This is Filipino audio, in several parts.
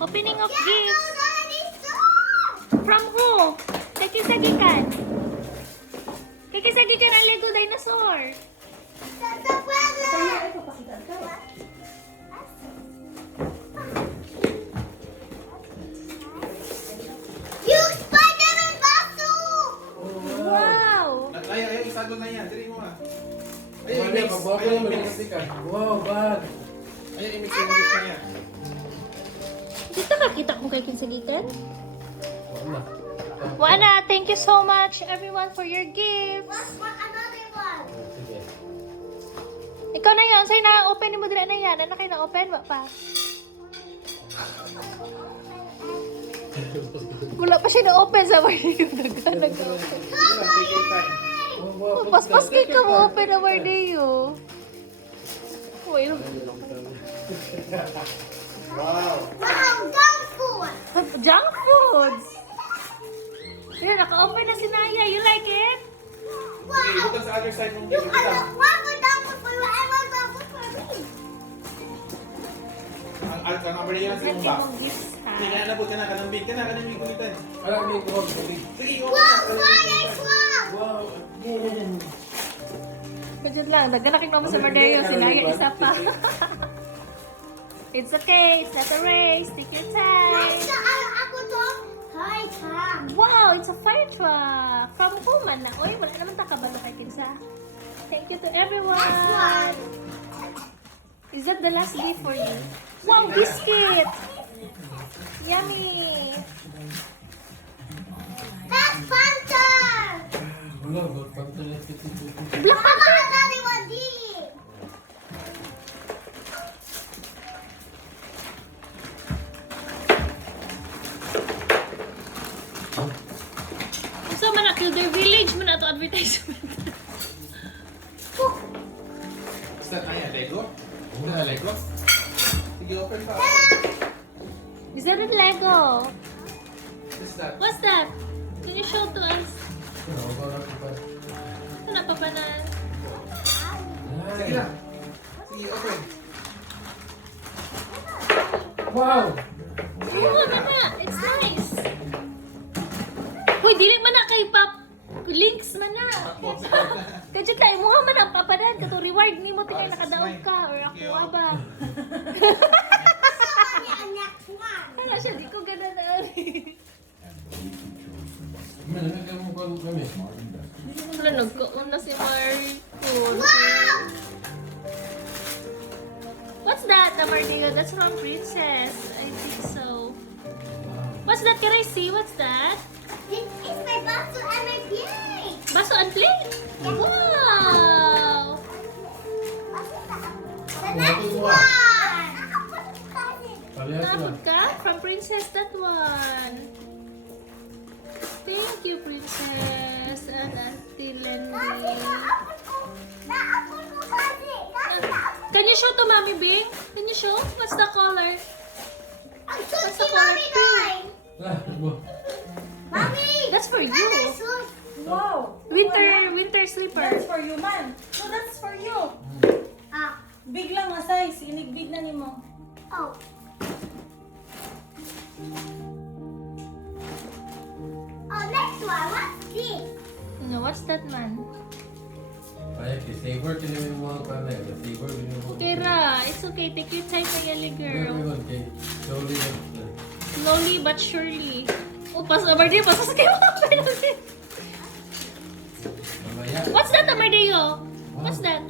Opening of gifts. From who? Kay Kisagikan. Kay Kisagikan ang Lego dinosaur. Yung Spider-Man baso! Wow! Ay, isago na yan. Dali mo ah. Ay, Ay, i-mix. magbago Ay, yung i-mix. magkasikan. Wow, bad. Ay, i-mix yung gift na yan. Dito nakita ko kay Kisagikan. Wala. Wana, thank you so much everyone for your gifts. What another one? Sige. Ikaw na yun. Sa'yo na-open mo dila na yan. Ano kayo na-open? Wa pa. Wala pa siya na-open sa Mardio. Nag-open. Oh, wow, Paspas kay ka mo open na Mardio. Uy, Wow. Wow, dog food! junk foods. Yan, naka-open na si Naya. You like it? Okay, bukan sa other side ng You gift. can look one for dog food for you. I want dog food for me. Ang amari yan sa Yan iyong box. yung gifts ha. Hindi ka na po ka na. Kanang big kulitan. Alam mo yung gold, balik. Sige, open Wow, na. fire swap! Wow. Boom. Kaya lang, nagkanakin naman sa Mardio. Si Naya isa pa. It's okay. It's not a race. Take your time. Next to ako to, hi, Tom. Wow, it's a fire truck. From who man na? Uy, wala naman takabalo kay Kinsa. Thank you to everyone. Next one. Is that the last gift for you? Wow, biscuit! Yummy! Black Panther! Wala, gold panther na ito. Black Mama, Panther! another one, deep. So, man na kill their village man na ito advertisement. Is that Naya? Lego? Is that Lego? Sige, open pa. Is that a Lego? Is that? What's that? Can you show to us? Ito na pa na. Sige na. Sige, open. Wow! Oo, na. It's nice. Hoy, dili man na kay Pop. Links man na. Kadyo tayo, mukha man ang papadan. Kato reward ni mo tingay nakadaog ka. Or ako ba? Next one. Wala siya, di ko ganda na. Man, nagkamu ko kami. Wala, nagkauna si Marco. Wow! What's that, Amardigo? That's from Princess. I think so. What's that? Can I see? What's that? This is my baso and my plate. Baso and plate? Wow! The next one. Parehas na. Napod ka? From Princess, that one. Thank you, Princess. And Auntie Lenny. Can you show to Mommy Bing? Can you show? What's the color? I'm so mommy nine. Ah, wow. Mommy! That's for you. Wow! Winter slipper. That's for you, man. No, that's for you. Ah, Big lang nga size. Inigbig na nimo. oh. Oh, next one. What's this? No, what's that, man? Ay, savor ka naman yung mga panay. Savor ka naman. Okay, Ra. It's okay. Take your time, my yellow girl. Okay, slowly lang. Slowly but surely. Oh, pas Amadeo, pasas kayo mga natin. Mamaya. What's that, Amadeo? What's that?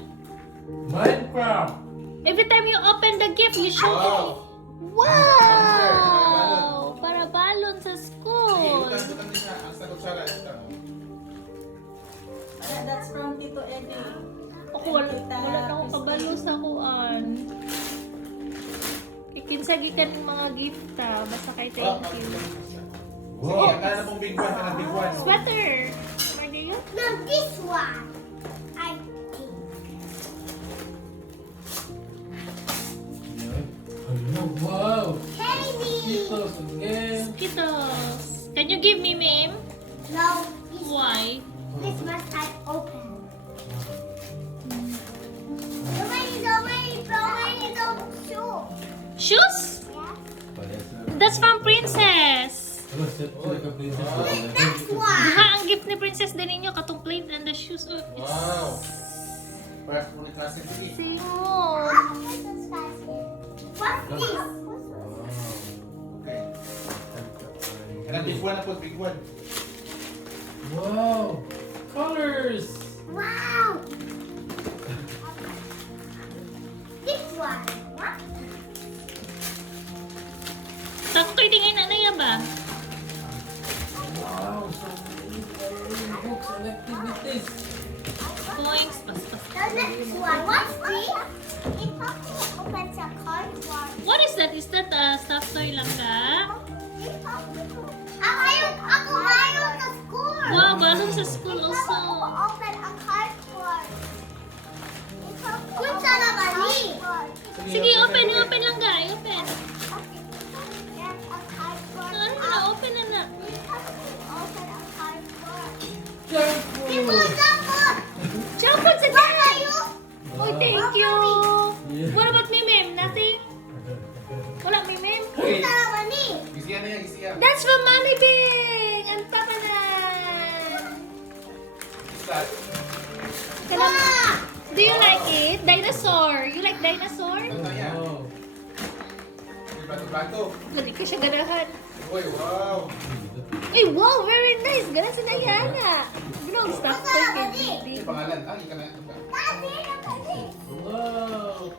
Minecraft! Every time you open the gift, you show Wow! Wow! Para balon sa Sige, school. bukan din siya. Ang sagot siya lang. Ito. That's from Tito Eddie. Ako, wala na akong kabalo sa kuan. Ikinsagi ka ng mga gift ta. Basta kay thank you. Sige, ang kala na pong big one. Ang big one. Sweater! Amadeo? Now this one. I think. Hello, wow! Candy. Skittles again! Skittles. Can you give me, ma'am? No, this, Why? this must I open. Nobody, shoe. Shoes? Yeah. Parehas na. That's from Princess. Ano, set ko ka princess. Next one. Diha ang gift ni Princess din ninyo, katong plate and the shoes. Oh, Wow. Parang kung klase sige. Simon. What's this? Okay. Kaya big one na po, big one. Wow! Colors! Wow. This one. What? Saan kayo tingin na naya ba? Wow! So many books and activities. Points, pas. The next one. What's this? It opens a cardboard. What is that? Is that stuffed toy lang ka? Ako ayaw na school. Wow, balon sa school also. Open a cardboard. Kung saan na mali? Sige, open lang ka. Open. Yes, a cardboard. Ano na, open na na. Open a cardboard. Shampoo! Jump! Jump on sa Where are you? Oh, thank you. Yeah. What about me, ma'am? Nothing? Wala, me, ma'am? Kung saan na mali? Gisiyan na yan, gisiyan. That's from Mommy Bing! Ang tapa na! Start. Ah! Do you like it? Dinosaur. You like dinosaur? Ano na yan? Wow! Bato-bato. Lagi ka siya ganahan. Uy, wow. Ay, wow! Very nice! Gana si Diana. Ginong stuff toy kay May Bibi. pangalan. Ah, ika na ito ka. Dati na mali. Wow!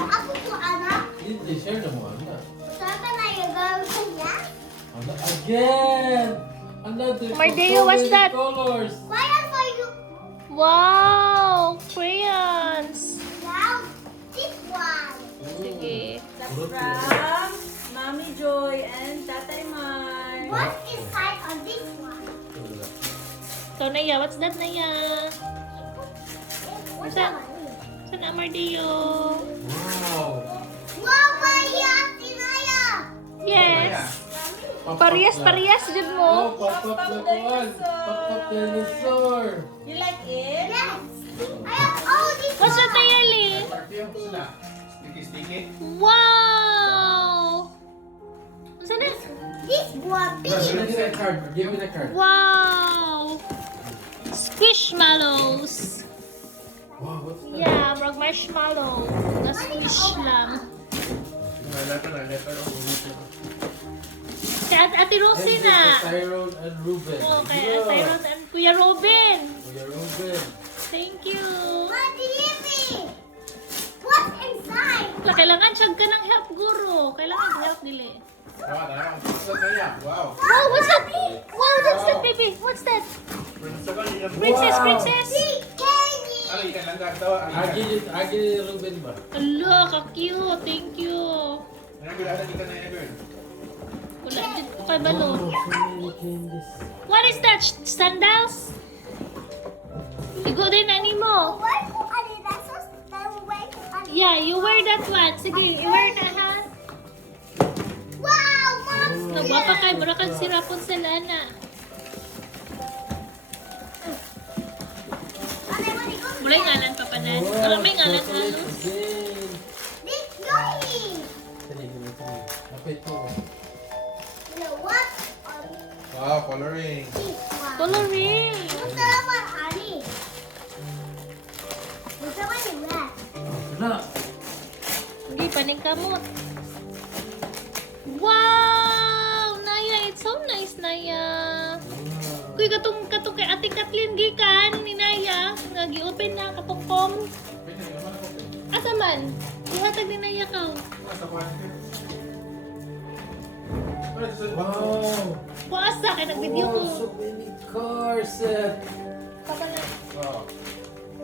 Ako po, anak. I-share na mo, anak. Saan ka na yung gawin niya? Anak, again! Another Mardeo, what's so many that? colors! Why are for you? Wow! Crayons! Now, this one. Sige. That's from Mommy Joy and Tatay Mar. What's inside on this one? So, Naya, what's that, Naya? What's that? that? Saan ang Mardeo? Wow! Wow, Maya! Sinaya! Yes! Parehas jud mo. Oh, pop-up na kuwan! Pop-up dinosaur! You like it? Yes! I have all this What's that, one. Naya Lee? Perfume sila. Sticky-sticky. Wow! Saan na? This one, Give me big. the card. Give me the card. Wow! Squishmallows. Wow, what's that? Yeah, frog marshmallow. Na-squish lang. Si Ate Rosie na. Tyrone and Ruben. Okay, Yeah. Tyrone and Kuya Robin. Kuya Ruben. Thank you. What do you mean? What's inside? Kailangan siyag ka ng help, guru. Kailangan help dili. Tama, tama. What's that na yan? Wow. Wow, what's that? Wow, that's that, baby. What's that? Princess, Wow. princess. Big candy. Ano, ikan lang daw. Agi ni Ruben ba? Ala, ka-cute. Thank you. Ano, bilala ikan na yan, girl? Wala dyan ko kay balon. Oh, so many candies. What is that? Sandals? Igo din ani mo. Where ko Adidas? Where ko Adidas? Yeah, you wear that one. Sige, i-wear na ha. Wow, Mom! Nagwapa kay mura kang sirapon sa lana. Mula yung ngalan pa pala. Wow, May ngalan chocolate halos. again. Big Yoyi! Dali, dali, dali. Lapit mo. You know what? On Wow, coloring. this one. Coloring. Gusto naman, Ali. Gusto naman yung red. Wala. Hindi, paning kamot. Wow! Naya, it's so nice, Naya. Kuy, katong kay Ate Kathleen gikan ni Naya. Nga gi-open na katong pom. Pwede, naman ako. Asa man? Ihatag ni Naya ka. Nasa kwan. Wow. Kuasa kay nag-video ko. Wow, so many cars. Papala. Wow.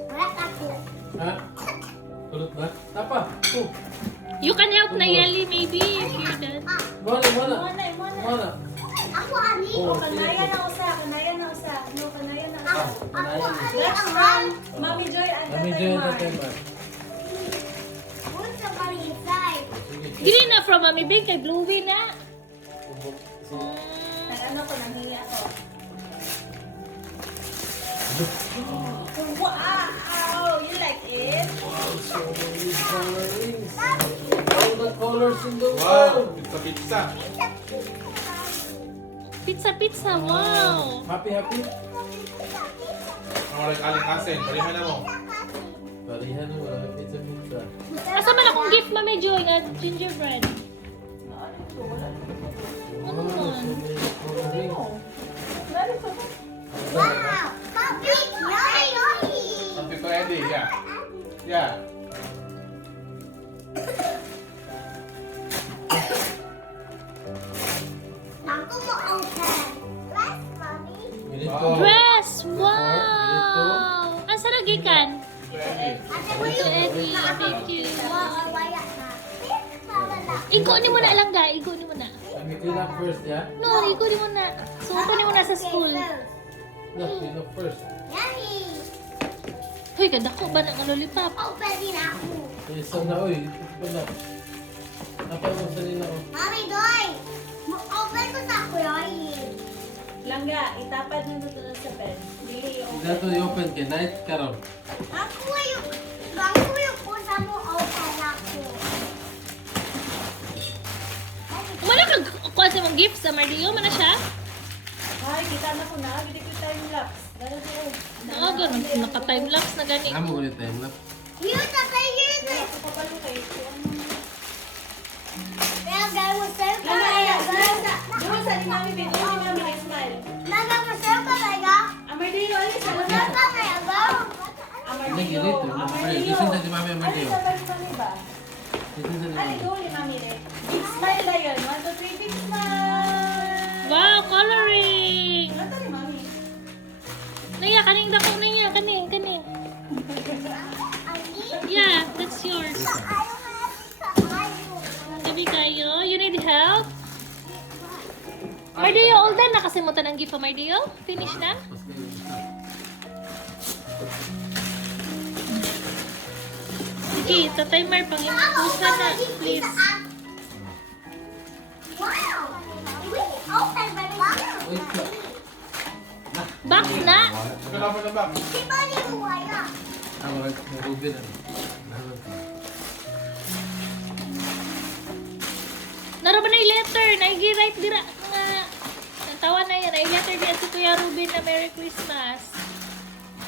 Wala ako. Ha? Kulot ba? Tapa. Oh. You can help Nayeli maybe if you're done. Mana, mana. Mona. Mana. Ako, Ali. Oh, Kanaya na usa. No, kanaya na usa. Ako, Ali. That's Ang from Mommy Joy and Kami Tatay dyan Mar. na tayo. What's the money inside? Sige, Dili na from Mami Big kay Bluey na. sige. Nag-ano ko, nanghingi ako. Wow! You like it? Wow, so many colorings. Oh, colors in the Wow! world. Pizza, pizza. Pizza, wow! Happy, happy? Ang walang aling-asin. Balihan na mo. Barihan mo, wala pizza, pizza. Asa man akong gift, Mami Joy, nga gingerbread. Ano Wow, man? so many coloring. Wow! How big? Yummy! Ang Tito Eddie, yeah. Yeah. Ako mo open. Let's, mommy. You need Wow. to... Dress! Wow! Asa na gikan? Tito Eddie. Ate, Tito will you? Eddie, thank you. Wow, wala na. Mama, Iko ni mo na lang, guy. Iko ni mo na. Let me clean up first, yeah? No, iko ni mo na. Suoto ni mo na sa school. No, clean up first. Yummy! Hoy, kadako ba ng lollipop? Open din ako. Isa na, oy. Ito na. Apa mo sa nila, oh. Mami, Doy! Open ko sa kuyain. Langga, itapad mo dito na sa bed. Dili yung Dato i-open kay night karon. Ako yung pusa mo open ako. Wala kang kuha sa mong gift sa Mardio, mana siya? Ay, kita na ko na. Gidi ko time lapse. Gano'n siya. Oo, ganun. Naka-time-lapse na gani. Amo ulit time na. Yun, tatay yun. Ako pa pala kayo. Kaya gawin mo sa'yo ka Langga, kaya. ayan. Doon sa ni Mami Bin. Doon ni Mami na smile. Nana mo sa'yo ka kaya. Amardio, alis. Sa'yo ka kaya ba? Hindi, Amardio. ganito. Gisin sa si Mami Alis Amardio. sa Mami ba? Gisin sa si Ay, Mami. doon ni Mami Red. Big smile na yun. 1, 2, 3, big smile. Wow, coloring! Ano to ni Mami? Naya, kaning dako na niya. Kaning. Yeah, that's yours. Gabi kayo. You need help? Mardio, all done na kasi mo ta ng gift pa, Mardio? Finish na? Pas kayo isa. Sige, ta-timer pang imutusan na, please. Wow! Open, baby. Wait ka. Box na! Pagkalaman na ba? Si Bonnie mo wala. Ako nag-Ruben ano. Nahalan ka. Naro ba na yung letter? Naigi-write dira nga. Tawa na yan. Ay letter niya si Kuya Ruben na Merry Christmas.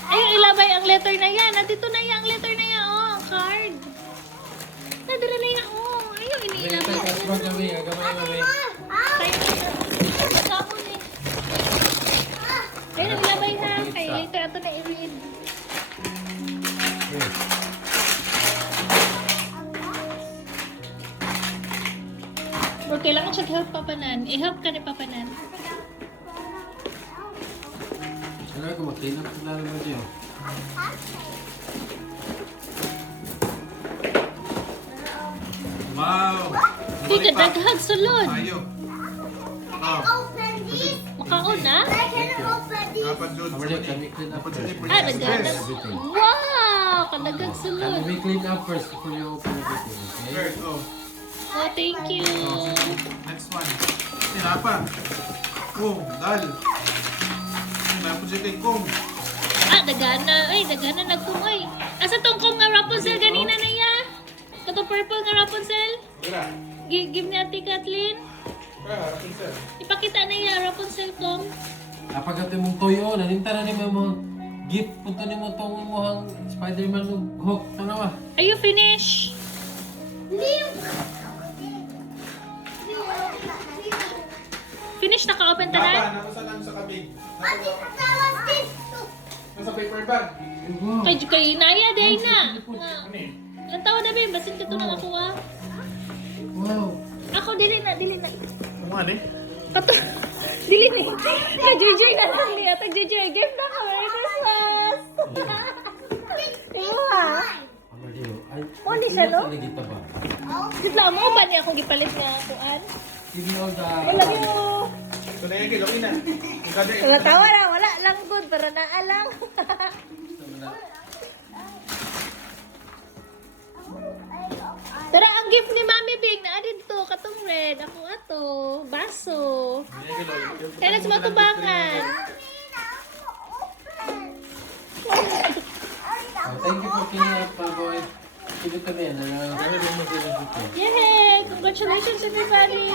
Ay, ilabay ang letter na yan. Nandito na yan ang letter na yan. Oh, ang card. Nadira na yan. Oh, ayaw Ito iniilabay. yung kasbang kami. Agamay kami. Kaya kasama ni. Kaya ilabay na. Kaya later ato na i-read. Or kailangan siya help papanan. I-help ka ni papanan. Kailangan ko mag-clean up sila naman niyo. Wow! Uy, kadaghag sulod. Tayo. Open this. Makaon na? I can open this. Dapat doon. Amardio, can we clean up first? Ah, nagana. Wow! Kadaghag Can sulod. we clean up first before you open everything, okay? First, oh. Oh, thank you. Next one. Sinapa. Kung, dal. Sinapa siya kay Kung. Ah, dagana. Ay, dagana nagkumoy. Asa tong kong nga Rapunzel ganina na ya? Kato purple nga Rapunzel? Tira. Give ni Ate Kathleen. Harapin sir. Ipakita na ya Rapunzel kong. Kapag ito mong toyo, naninta na ni mo gift punto ni mo tong imong Spider-Man ug Hulk. Tanawa. Are you finished? Finish na ka-open Papa, tanan? nasa lang sa kabig. Ate, tawag this. Nasa paper bag. Wow. Kay Naya day na. Ano eh? Ilang taon na ba? Basin ka ito na ako ah. Wow. Ako, dili na. Ano nga eh? Kato, dili ni. Ka-JJ na lang niya. Tag-JJ, gift na ka. Merry Christmas! Imo ha? Amardio, ay. Wali siya, no? Ano kita ba? Sitla mo ba niya akong gipalit nga kuan? Sige all the... Wala niyo. Ito na yung kilawin na. Ikada Wala tawa na. Wala lang good. Pero naalang. Tara, ang gift ni Mami Big na adin to. Katong red. Ako ato. Baso. Kaya sa matubangan. Thank you for cleaning up, boy. Sige kami yan. Ano mo sila dito? Yay! Congratulations everybody!